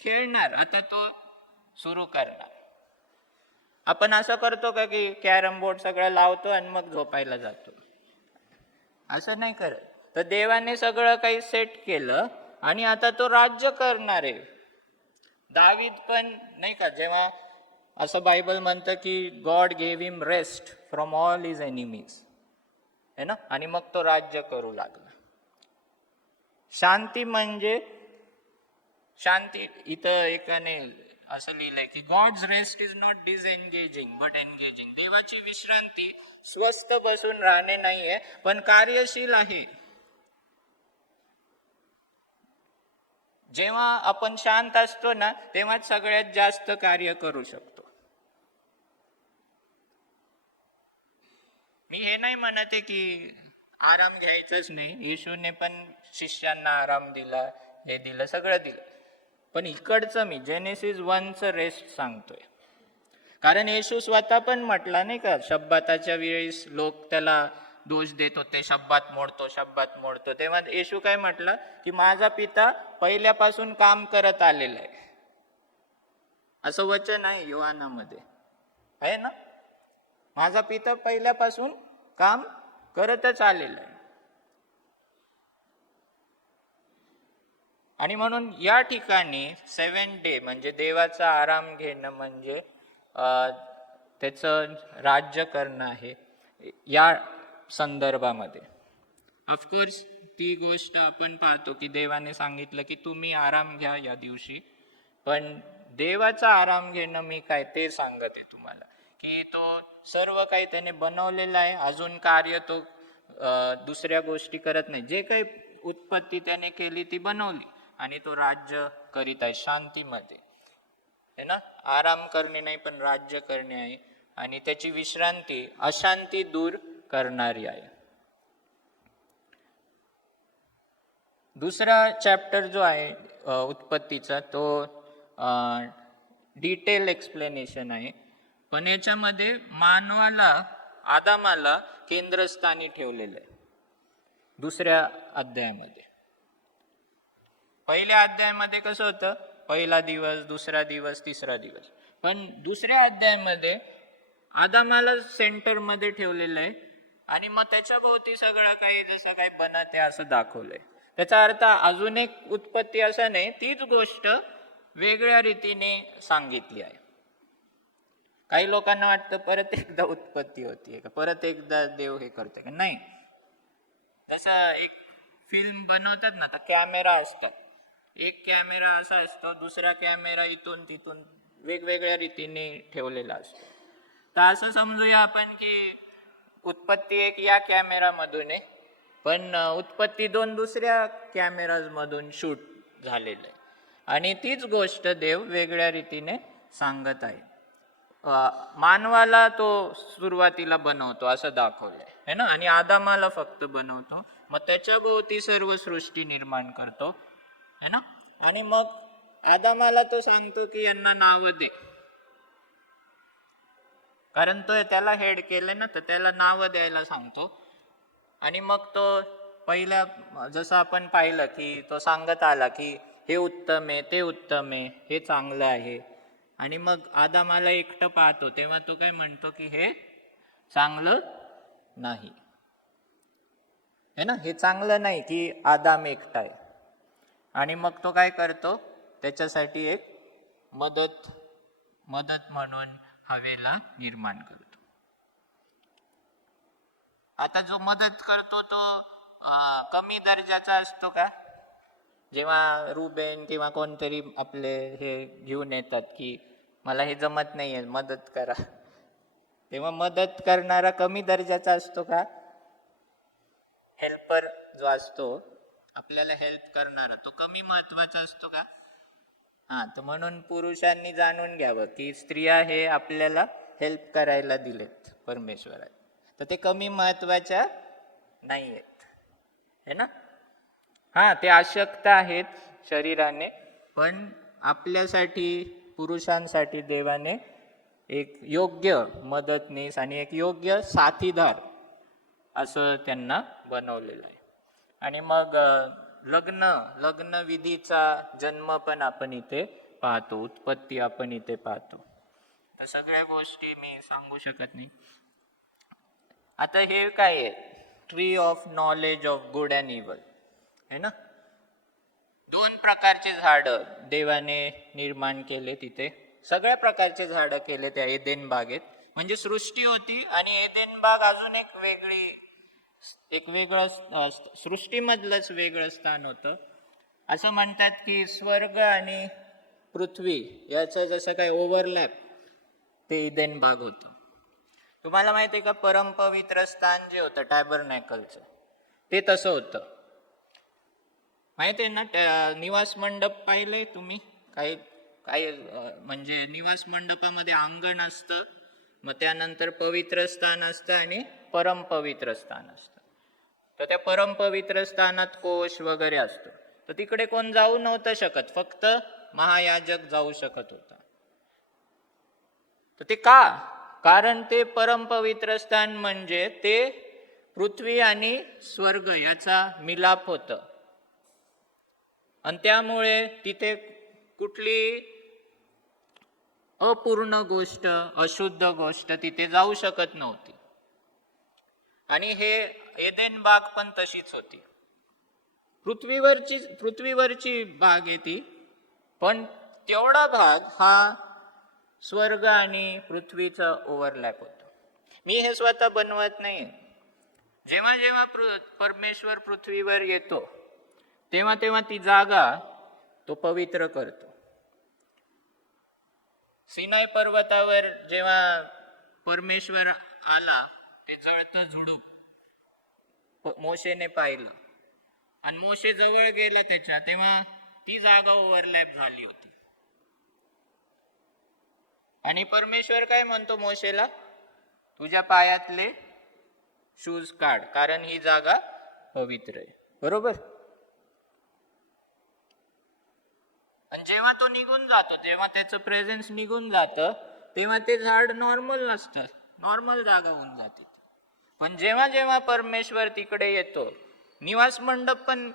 खेळणार, आता तो सुरू करणार. आपण असं करतो का की कॅरम बोर्ड सगळं लावतो आणि मग झोपायला जातो? असं नाही करत. तर देवाने सगळं काही सेट केलं आणि आता तो राज्य करणार आहे. दावीद पण नाही का, जेव्हा असं बायबल म्हणतं की God gave him rest from all his enemies, है ना? आणि मग तो राज्य करू लागला. शांती म्हणजे शांती, इथं एकाने असं लिहिलंय की God's rest is not disengaging but engaging. देवाची विश्रांती स्वस्थ बसून राहणे नाहीये, पण कार्यशील आहे. जेव्हा आपण शांत असतो ना, तेव्हाच सगळ्यात जास्त कार्य करू शकतो. मी हे नाही म्हणत आहे की आराम घ्यायचाच नाही. येशूने पण शिष्यांना आराम दिला, हे दिलं, सगळं दिलं. पण इकडचं मी जेनेसिस 1चं रेस्ट सांगतोय. कारण येशू स्वतः पण म्हटला नाही का, शब्बाताच्या वेळेस लोक त्याला दोष देत होते, शब्बात मोडतो. तेव्हा येशू काय म्हटलं की माझा पिता पहिल्यापासून काम करत आलेला आहे, असं वचन आहे योहानामध्ये, आहे ना? माझा पिता पहिल्यापासून काम करतच आलेला आहे. आणि म्हणून या ठिकाणी 7 डे म्हणजे देवाचा आराम घेणं म्हणजे त्याचं राज्य करणं आहे या संदर्भामध्ये. ऑफकोर्स ती गोष्ट आपण पाहतो की देवाने सांगितलं की तुम्ही आराम घ्या या दिवशी, पण देवाचा आराम घेणं मी काय ते सांगत आहे तुम्हाला की तो सर्व काही त्याने बनवलेलं आहे. अजून कार्य तो दुसऱ्या गोष्टी करत नाही. जे काही उत्पत्ती त्याने केली ती बनवली आणि तो राज्य करीत आहे शांतीमध्ये, है ना? आराम करणे नाही पण राज्य करणे आहे. आणि त्याची विश्रांती अशांती दूर करणारी आहे. दुसरा चॅप्टर जो आहे उत्पत्तीचा, तो डिटेल एक्सप्लेनेशन आहे, पण याच्यामध्ये मानवाला, आदामाला केंद्रस्थानी ठेवलेलं आहे दुसऱ्या अध्यायामध्ये. पहिल्या अध्यायामध्ये कसं होतं? पहिला दिवस, दुसरा दिवस, तिसरा दिवस. पण दुसऱ्या अध्यायामध्ये आदामाला सेंटर मध्ये ठेवलेलं आहे आणि मग त्याच्या भोवती सगळं काही जसं काही बनत आहे असं दाखवलंय. त्याचा अर्थ अजून एक उत्पत्ती असं नाही, तीच गोष्ट वेगळ्या रीतीने सांगितली आहे. काही लोकांना वाटतं परत एकदा उत्पत्ती होतीये का, परत एकदा देव हे करतोय का. नाही, जसं एक फिल्म बनवतात ना, तर कॅमेरा असतात. एक कॅमेरा असा असतो, दुसरा कॅमेरा इथून तिथून वेगवेगळ्या रीतीने ठेवलेला असतो. तर असं समजूया आपण की उत्पत्ती एक या कॅमेरामधून आहे, पण उत्पत्ती दोन दुसऱ्या कॅमेरामधून शूट झालेलं आहे. आणि तीच गोष्ट देव वेगळ्या रीतीने सांगत आहे. मानवाला तो सुरुवातीला बनवतो असं दाखवलंय है ना, आणि आदामाला फक्त बनवतो, मग त्याच्या भोवती सर्व सृष्टी निर्माण करतो है ना. आणि मग आदामाला तो सांगतो की यांना नाव दे, कारण तो त्याला हेड केलंय ना, तर त्याला नाव द्यायला सांगतो. आणि मग तो पहिला जसं आपण पाहिलं की तो सांगत आला की हे उत्तम आहे, ते उत्तम आहे, हे चांगलं आहे. आणि मग आदामाला एकटं पाहतो तेव्हा तो काय म्हणतो की हे चांगलं नाही है ना, हे चांगलं नाही की आदाम एकटा आहे. आणि मग तो काय करतो, त्याच्यासाठी एक मदत म्हणून हवेला निर्माण करतो. आता जो मदत करतो तो कमी दर्जाचा असतो का. जेव्हा रुबेन किंवा कोणतरी आपले हे घेऊन येतात की मला हे जमत नाहीये मदत करा, तेव्हा मदत करणारा कमी दर्जाचा असतो का. हेल्पर जो असतो आपल्याला हेल्प करणारा तो कमी महत्वाचा असतो का. तर म्हणून पुरुषांनी जाणून घ्यावं की स्त्रिया हे आपल्याला हेल्प करायला दिलेत परमेश्वराने, तर ते कमी महत्वाच्या नाही आहेत है ना. ते अशक्त आहेत शरीराने, पण आपल्यासाठी पुरुषांसाठी देवाने एक योग्य मदतनीस आणि एक योग्य साथीदार असं त्यांना बनवलेलं आहे. आणि मग लग्न विधीचा जन्म पण आपण इथे पाहतो, उत्पत्ती आपण इथे पाहतो. तर सगळ्या गोष्टी मी सांगू शकत नाही. आता हे काय आहे, tree of knowledge of good and evil है ना. दोन प्रकारचे झाड देवाने निर्माण केले, तिथे सगळ्या प्रकारचे झाड केले त्या एदेन बागेत. म्हणजे सृष्टी होती आणि एदेन बाग अजून एक वेगळं सृष्टीमधलंच वेगळं स्थान होतं. असं म्हणतात की स्वर्ग आणि पृथ्वी याचं जसं काय ओव्हरलॅप ते एदेन बाग होतं. तुम्हाला माहिती आहे का, परमपवित्र स्थान जे होतं टॅबरनॅकलचं ते तसं होतं. माहिती आहे ना, निवास मंडप पाहिलंय तुम्ही. काही म्हणजे निवास मंडपामध्ये अंगण असतं, मग त्यानंतर पवित्र स्थान असतं आणि परमपवित्र स्थान असतं. तर त्या परमपवित्र स्थानात कोश वगैरे असतो, तर तिकडे कोण जाऊ नव्हतं शकत, फक्त महायाजक जाऊ शकत होता. तर ते का, कारण ते परमपवित्र स्थान म्हणजे ते पृथ्वी आणि स्वर्ग याचा मिलाप होतं. आणि त्यामुळे तिथे कुठली अपूर्ण गोष्ट, अशुद्ध गोष्ट तिथे जाऊ शकत नव्हती. आणि हे एदेन बाग पण तशीच होती. पृथ्वीवरची बाग आहे ती, पण तेवढा भाग हा स्वर्ग आणि पृथ्वीचा ओव्हरलॅप होतो. मी हे स्वतः बनवत नाही. जेव्हा जेव्हा परमेश्वर पृथ्वीवर येतो तेव्हा तेव्हा ती जागा तो पवित्र करतो. सिनाई पर्वतावर जेव्हा परमेश्वर आला, ते जळतं झुडूप मोशेने पाहिलं आणि मोशे जवळ गेला त्याच्या, तेव्हा ती जागा ओव्हरलॅप झाली होती. आणि परमेश्वर काय म्हणतो मोशेला, तुझ्या पायातले शूज काढ, कारण ही जागा पवित्र आहे. बरोबर. आणि जेव्हा तो निघून जातो, जेव्हा त्याचं प्रेझेन्स निघून जातं, तेव्हा ते झाड नॉर्मल नसतं, नॉर्मल जागा होऊन जाते. पण जेव्हा जेव्हा परमेश्वर तिकडे येतो, निवास मंडप पण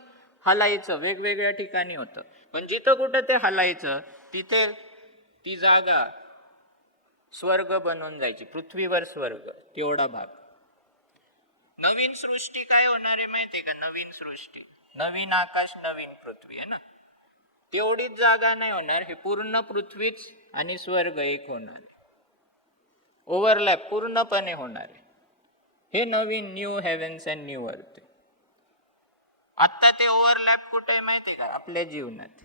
हलायचं, वेगवेगळ्या ठिकाणी होतं, पण जिथं कुठं ते हलायचं तिथे ती जागा स्वर्ग बनून जायची, पृथ्वीवर स्वर्ग, तेवढा भाग. नवीन सृष्टी काय होणार आहे माहितीये का? नवीन सृष्टी, नवीन आकाश, नवीन पृथ्वी आहे ना. तेवढीच जागा नाही होणार, हे पूर्ण पृथ्वीच आणि स्वर्ग एक होणार आहे. ओव्हरलॅप पूर्णपणे होणार आहे. हे नवीन न्यू हेव्हन्स अँड न्यू अर्थ. आता ते ओव्हरलॅप कुठे आहे माहिती का? आपल्या जीवनात.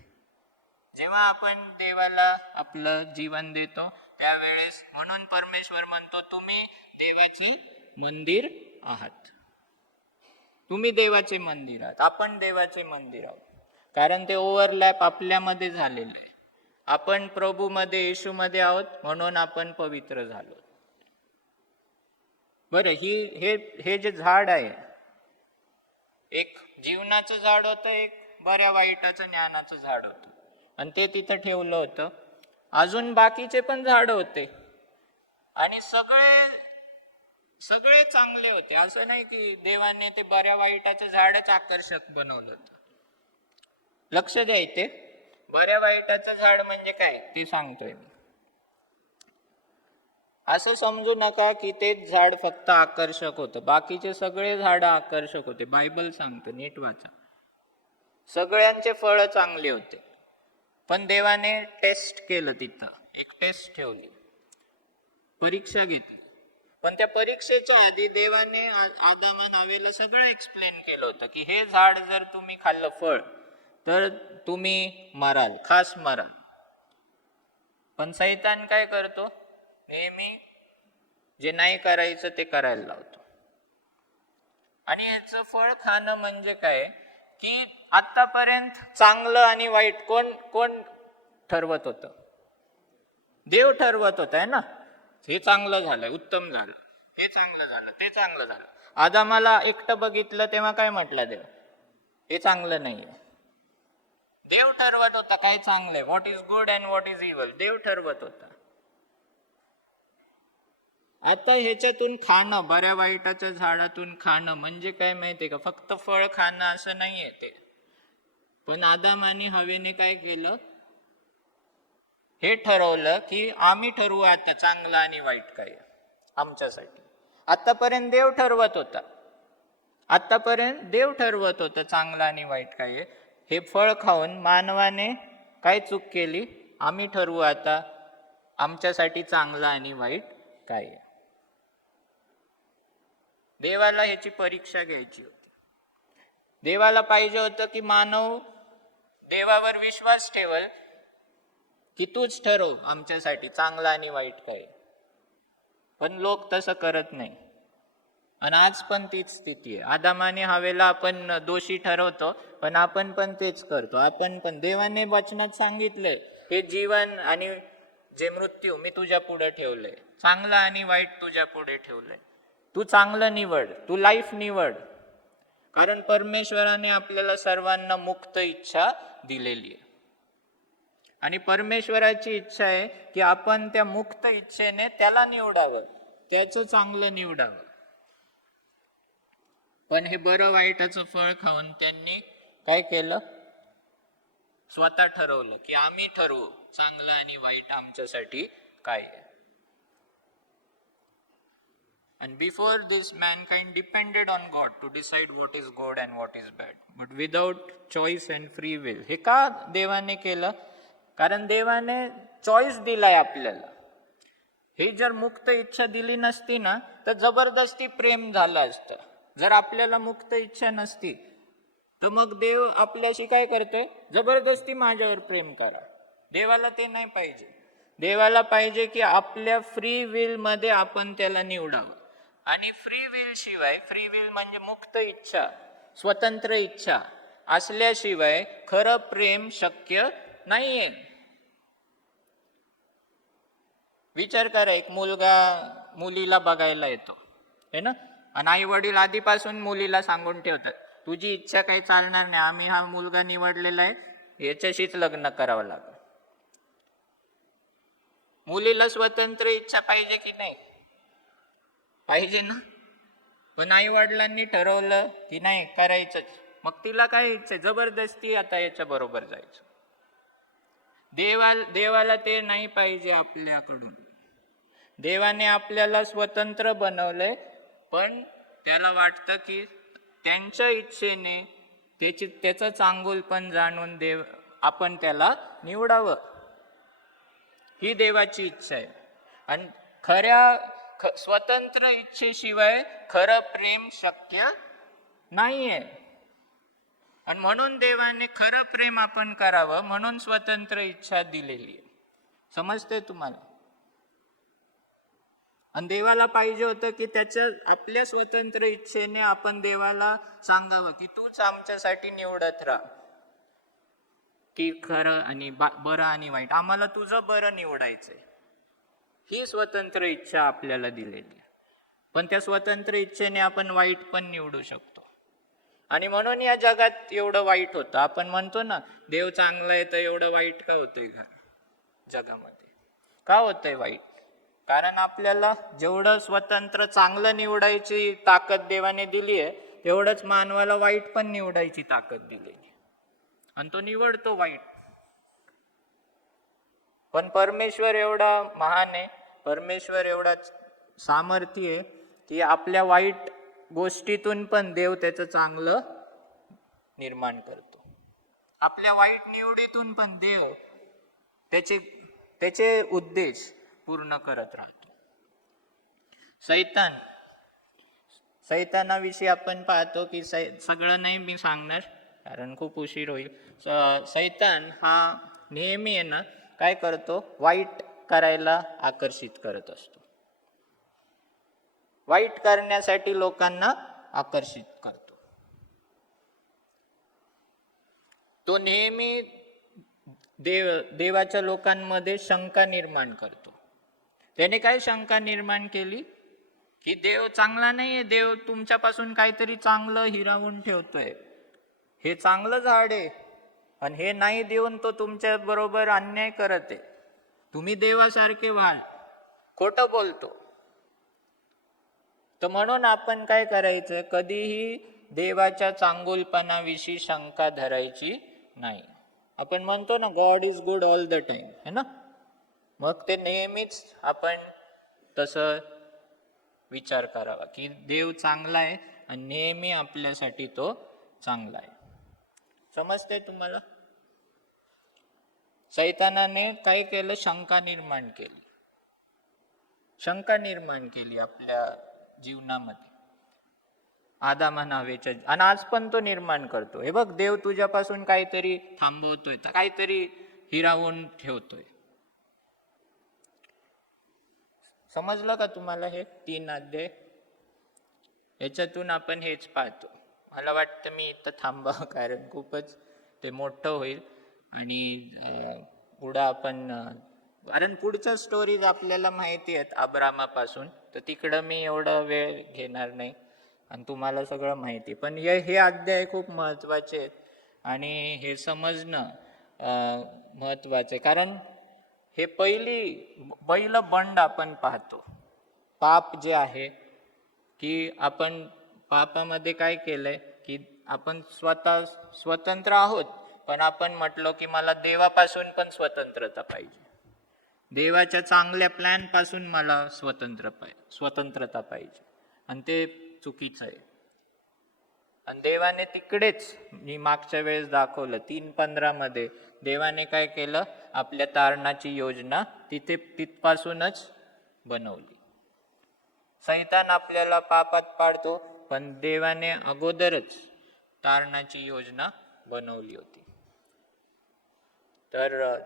जेव्हा आपण देवाला आपलं जीवन देतो त्यावेळेस, म्हणून परमेश्वर म्हणतो तुम्ही देवाचे मंदिर आहात. तुम्ही देवाचे मंदिर आहात, आपण देवाचे मंदिर आहोत. कारण ते ओव्हरलॅप आपल्यामध्ये झालेलं आहे. आपण प्रभूमध्ये, येशूमध्ये आहोत, म्हणून आपण पवित्र झालो. बरं, हे जे झाड आहे, एक जीवनाचं झाड होतं, एक बऱ्या वाईटाचं ज्ञानाचं झाड होतं, आणि ते तिथं ठेवलं होतं. अजून बाकीचे पण झाड होते आणि सगळे चांगले होते. असं नाही की देवाने ते बऱ्या वाईटाचं झाडच आकर्षक बनवलं होतं. लक्ष द्या, इथे बऱ्या वाईटाचं झाड म्हणजे काय ते सांगतोय मी. असं समजू नका की तेच झाड फक्त आकर्षक होतं, बाकीचे सगळे झाड आकर्षक होते. बायबल सांगतं, नीट वाचा. सगळ्यांचे फळ चांगले होते, पण देवाने टेस्ट केलं. तिथं एक टेस्ट ठेवली, परीक्षा घेतली. पण त्या परीक्षेच्या आधी देवाने आदाम हवेला सगळं एक्सप्लेन केलं होतं की हे झाड जर तुम्ही खाल्लं फळ तर तुम्ही मराल, खास मराल. पण सैतान काय करतो? नेहमी जे नाही करायचं ते करायला लावतो. आणि याचं फळ खाणं म्हणजे काय की आतापर्यंत चांगलं आणि वाईट कोण ठरवत होतं? देव ठरवत होता, है ना. हे चांगलं झालं, उत्तम झालं, हे चांगलं झालं, ते चांगलं झालं. आदामाला एकटं बघितलं तेव्हा काय म्हटलं देव? हे चांगलं नाहीये. देव ठरवत होता काय चांगलंय, what is good and what is evil, देव ठरवत होता. आता ह्याच्यातून खाणं, बऱ्या वाईटाच्या झाडातून खाणं म्हणजे काय माहितीये का? फक्त फळ खाणं असं नाहीये ते. पण आदाम आणि हवेने काय केलं? हे ठरवलं की आम्ही ठरवू आता चांगलं आणि वाईट काय आमच्यासाठी. आतापर्यंत देव ठरवत होता, चांगलं आणि वाईट काय. हे फळ खाऊन मानवाने काय चूक केली? आम्ही ठरवू आता आमच्यासाठी चांगलं आणि वाईट काय. देवाला ह्याची परीक्षा घ्यायची होती. देवाला पाहिजे होतं की मानव देवावर विश्वास ठेवल की तूच ठरव आमच्यासाठी चांगलं आणि वाईट काय. पण लोक तसं करत नाही, आणि आज पण तीच स्थिती आहे. आदाम आणि हवेला आपण दोषी ठरवतो, पण आपण पण तेच करतो. आपण पण देवाने वचनात सांगितलंय हे जीवन आणि जे मृत्यू मी तुझ्या पुढे ठेवलंय, चांगलं आणि वाईट तुझ्या पुढे ठेवलंय. तू चांगलं निवड, तू लाईफ निवड. कारण परमेश्वराने आपल्याला सर्वांना मुक्त इच्छा दिलेली आहे, आणि परमेश्वराची इच्छा आहे की आपण त्या मुक्त इच्छेने त्याला निवडावं, त्याचं चांगलं निवडावं. पण हे बरं वाईटाचं फळ खाऊन त्यांनी काय केलं? स्वतः ठरवलं की आम्ही ठरवू चांगलं आणि वाईट आमच्यासाठी काय आहे. And before this, mankind depended on God to decide what is good and what is bad, but without choice and free will. हे का देवाने केलं? कारण देवाने चॉईस दिलाय आपल्याला. हे जर मुक्त इच्छा दिली नसती ना तर जबरदस्ती प्रेम झालं असतं. जर आपल्याला मुक्त इच्छा नसती तर मग देव आपल्याशी काय करतोय? जबरदस्ती माझ्यावर प्रेम करा. देवाला ते नाही पाहिजे. देवाला पाहिजे की आपल्या फ्री विल मध्ये आपण त्याला निवडावं. आणि फ्री विल शिवाय, फ्री विल म्हणजे मुक्त इच्छा, स्वतंत्र इच्छा असल्याशिवाय खरं प्रेम शक्य नाहीये. विचार करा, एक मुलगा मुलीला बघायला येतो है ना, आणि आई वडील आधीपासून मुलीला सांगून ठेवतात तुझी इच्छा काही चालणार नाही, आम्ही हा मुलगा निवडलेला आहे, याच्याशीच लग्न करावं लागेल. मुलीला स्वतंत्र इच्छा पाहिजे की नाही? पाहिजे ना. पण आई वडिलांनी ठरवलं की नाही करायचंच, मग तिला काय इच्छा? जबरदस्ती आता याच्या बरोबर जायचं. देवाला ते नाही पाहिजे आपल्याकडून. देवाने आपल्याला स्वतंत्र बनवलंय, पण त्याला वाटतं की त्यांच्या इच्छेने त्याचं चांगुलपण जाणून आपण त्याला निवडावं, ही देवाची इच्छा आहे. आणि स्वतंत्र इच्छेशिवाय खरं प्रेम शक्य नाहीये. आणि म्हणून देवाने खरं प्रेम आपण करावं म्हणून स्वतंत्र इच्छा दिलेली आहे. समजते तुम्हाला? आणि देवाला पाहिजे होतं की आपल्या स्वतंत्र इच्छेने आपण देवाला सांगावं की तूच आमच्यासाठी निवडत राहा, की खरं आणि बरं आणि वाईट आम्हाला तुझं बरं निवडायचंय. ही स्वतंत्र इच्छा आपल्याला दिलेली आहे. पण त्या स्वतंत्र इच्छेने आपण वाईट पण निवडू शकतो. आणि म्हणून या जगात एवढं वाईट होतं. आपण म्हणतो ना, देव चांगला आहे तर एवढं वाईट का होतंय जगामध्ये? का होतंय वाईट? कारण आपल्याला जेवढं स्वतंत्र चांगलं निवडायची ताकद देवाने दिली आहे, तेवढंच मानवाला वाईट पण निवडायची ताकद दिलेली. आणि तो निवडतो वाईट. पण परमेश्वर एवढा महान आहे, परमेश्वर एवढा सामर्थ्य आहे की आपल्या वाईट गोष्टीतून पण देव त्याचं चांगलं निर्माण करतो. आपल्या वाईट निवडीतून पण देव त्याचे उद्देश पूर्ण करत राहतो. सैतानाविषयी आपण पाहतो की सगळं नाही मी सांगणार कारण खूप उशीर होईल. सैतान हा नेहमी आहे ना काय करतो, वाईट करायला आकर्षित करत असतो. वाईट करण्यासाठी लोकांना आकर्षित करतो. तो नेहमी देवाच्या लोकांमध्ये शंका निर्माण करतो. त्याने काय शंका निर्माण केली की देव चांगला नाहीये, देव तुमच्यापासून काहीतरी चांगलं हिरावून ठेवतोय. हे चांगलं झाड आहे आणि हे नाही देऊन तो तुमच्या बरोबर अन्याय करत आहे. तुम्ही देवासारखे व्हाल, खोटं बोलतो. तर म्हणून आपण काय करायचं, कधीही देवाच्या चांगुलपणाविषयी शंका धरायची नाही. आपण म्हणतो ना, God is good all the time, है ना? मग ते नेहमीच आपण तसं विचार करावा की देव चांगला आहे आणि नेहमी आपल्यासाठी तो चांगला आहे. समजते तुम्हाला? सैतानाने काय केलं, शंका निर्माण केली आपल्या जीवनामध्ये. आदाम हवेच्या, आणि आज पण तो निर्माण करतो. हे बघ, देव तुझ्यापासून काहीतरी थांबवतोय, काहीतरी हिरावून ठेवतोय. समजलं का तुम्हाला? हे 3 अध्याय याच्यातून आपण हेच पाहतो. मला वाटतं मी इथं थांबावं कारण खूपच ते मोठं होईल आणि पुढं आपण कारण पुढच्या स्टोरीज आपल्याला माहिती आहेत अब्रामापासून, तर तिकडं मी एवढा वेळ घेणार नाही आणि तुम्हाला सगळं माहिती. पण हे अध्याय खूप महत्त्वाचे आहेत आणि हे समजणं महत्त्वाचं आहे. कारण हे पहिलं बंड आपण पाहतो. पाप जे आहे की आपण पापामध्ये काय केलंय की आपण स्वतंत्र आहोत, पण आपण म्हटलो की मला देवापासून पण स्वतंत्रता पाहिजे, देवाच्या चांगल्या प्लॅन पासून मला स्वतंत्रता पाहिजे. आणि ते चुकीचं आहे. आणि देवाने तिकडेच, मी मागच्या वेळेस दाखवलं 3:15 मध्ये, देवाने काय केलं, आपल्या तारणाची योजना तिथपासूनच बनवली. सैतान आपल्याला पापात पाडतो, पण देवाने अगोदरच तारणाची योजना बनवली होती. तर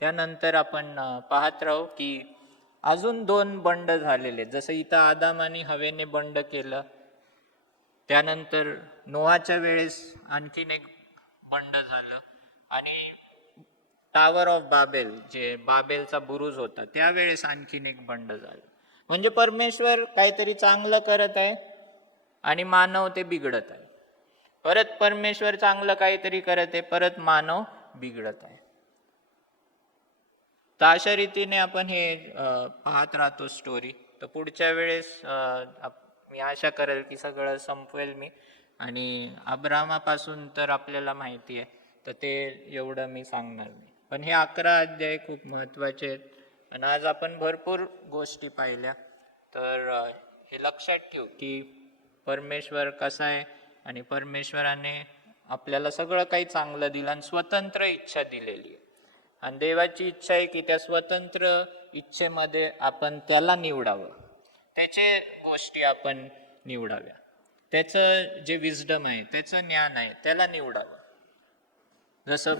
त्यानंतर आपण पाहत राहू की अजून 2 बंड झालेले. जसं इथं आदाम आणि हवेने बंड केलं, त्यानंतर नोआच्या वेळेस आणखीन एक बंड झालं, आणि टावर ऑफ बाबेल, जे बाबेलचा बुरुज होता, त्यावेळेस आणखीन एक बंड झालं. म्हणजे परमेश्वर काहीतरी चांगलं करत आहे आणि मानव ते बिघडत आहे. परत परमेश्वर चांगलं काहीतरी करत आहे, परत मानव बिघडत आहे. तर अशा रीतीने आपण हे पाहत राहतो स्टोरी. तर पुढच्या वेळेस मी आशा करेल की सगळं संपवेल मी. आणि अब्रामापासून तर आपल्याला माहिती आहे, तर ते एवढं मी सांगणार नाही. पण हे 11 अध्याय खूप महत्त्वाचे आहेत आणि आज आपण भरपूर गोष्टी पाहिल्या. तर हे लक्षात ठेवू की परमेश्वर कसा आहे आणि परमेश्वराने आपल्याला सगळं काही चांगलं दिलं आणि स्वतंत्र इच्छा दिलेली आहे. आणि देवाची इच्छा आहे की त्या स्वतंत्र इच्छेमध्ये आपण त्याला निवडावं, त्याचे गोष्टी आपण निवडाव्या, त्याचं जे विजडम आहे, त्याचं ज्ञान आहे, त्याला निवडावं. जसं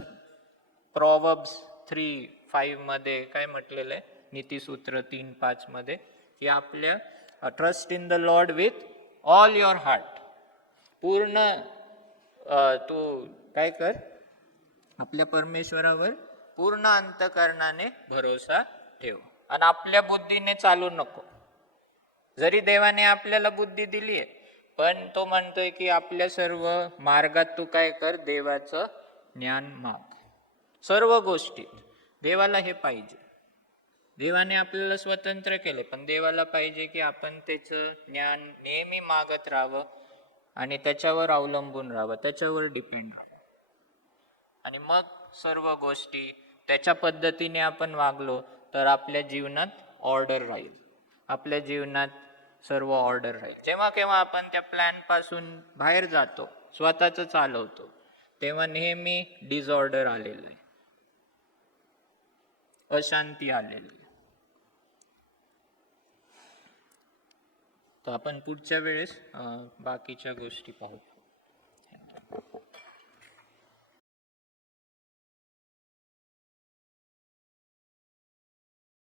प्रॉव्हर्ब्स 3:5 मध्ये काय म्हटलेलं आहे, नीतिसूत्र 3:5 मध्ये, की आपल्या trust in the Lord with all your heart. पूर्ण तू काय कर, आपल्या परमेश्वरावर पूर्ण अंतःकरणाने भरोसा ठेव आणि आपल्या बुद्धीने चालू नको. जरी देवाने आपल्याला बुद्धी दिली आहे, पण तो म्हणतोय की आपल्या सर्व मार्गात तू काय कर, देवाचं ज्ञान माग. सर्व गोष्टीत देवाला हे पाहिजे. देवाने आपल्याला स्वतंत्र केले, पण देवाला पाहिजे की आपण त्याचं ज्ञान नेहमी मागत राहावं आणि त्याच्यावर अवलंबून राहावं, त्याच्यावर डिपेंड राहावं. आणि मग सर्व गोष्टी त्याच्या पद्धतीने आपण वागलो तर आपल्या जीवनात ऑर्डर राहील, आपल्या जीवनात सर्व ऑर्डर राहील. जेव्हा केव्हा आपण त्या प्लॅन पासून बाहेर जातो, स्वतःच चालवतो, तेव्हा नेहमी डिसऑर्डर आलेलं आहे, अशांती आलेली आहे. तर आपण पुढच्या वेळेस बाकीच्या गोष्टी पाहू.